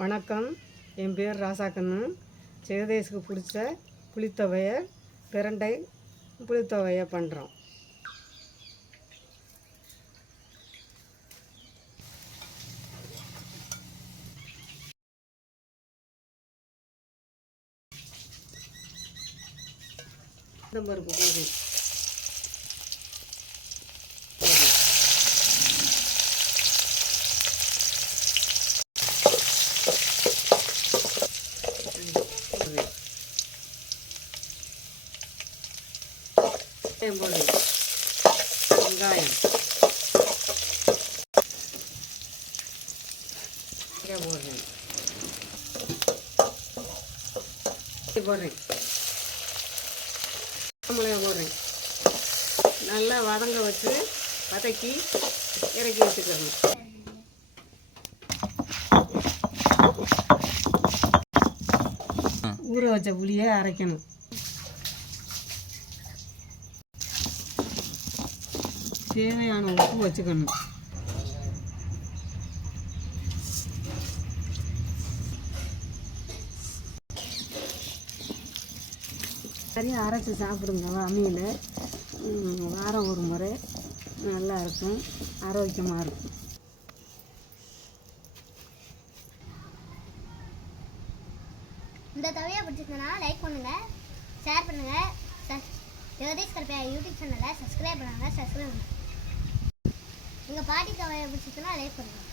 வணக்கம், என் பேர் ராசாக்கண்ணு. ஜெகதேஷுக்கு பிடிச்ச புளித்துவையை பிரண்டை புளித்துவையை பண்ணுறோம். பருப்பு போதும், போடு வெங்காயம் போடுறேன் மிளகாய் போடுறேன். நல்லா வதங்க வச்சு வதக்கி இறக்கி வச்சுக்கிறணும். ஊற வச்ச புளியை அரைக்கணும். தேவையான உப்பு வச்சுக்கணும். சரியாக அரைச்சி சாப்பிடுங்க. அம்மியில் வாரம் ஒரு முறை நல்லா இருக்கும், ஆரோக்கியமாக இருக்கும். இந்த தவையை பிடிச்சிருந்தனா லைக் பண்ணுங்கள், ஷேர் பண்ணுங்கள். ஜெகதேஷ் கருப்பையா யூடியூப் சேனலை சப்ஸ்கிரைப் பண்ணுங்கள். எங்கள் பாட்டி தவையை பிடிச்சிருந்தனா லைக் பண்ணுங்கள்.